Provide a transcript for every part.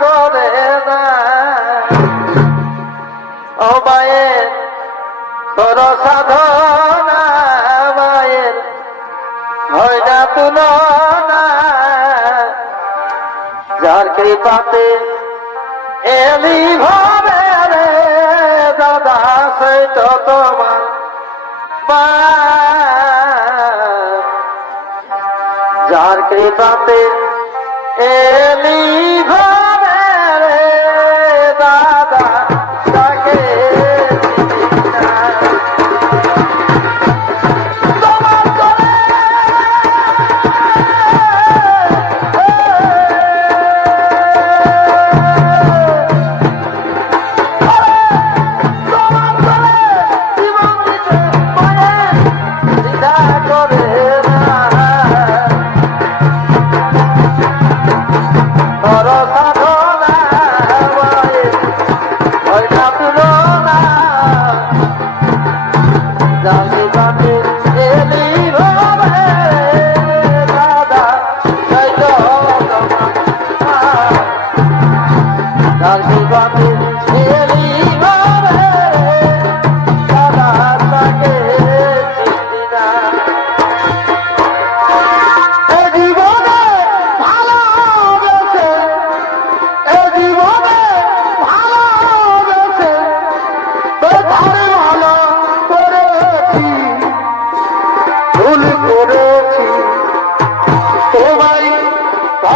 করে না ও মায়ের তোর সাধনা মায়ের হয় না তুলনা যার কৃপাতে এলি ভাবে রে দাদা সেই তো তোমার মা যার কৃপাতে এলি ভাবে রে দাদা তাকে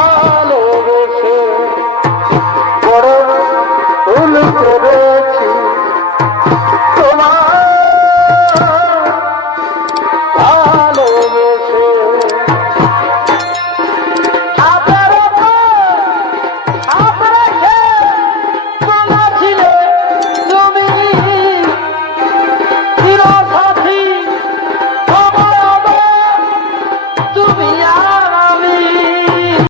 ভালোবেসে বড় ভুল করে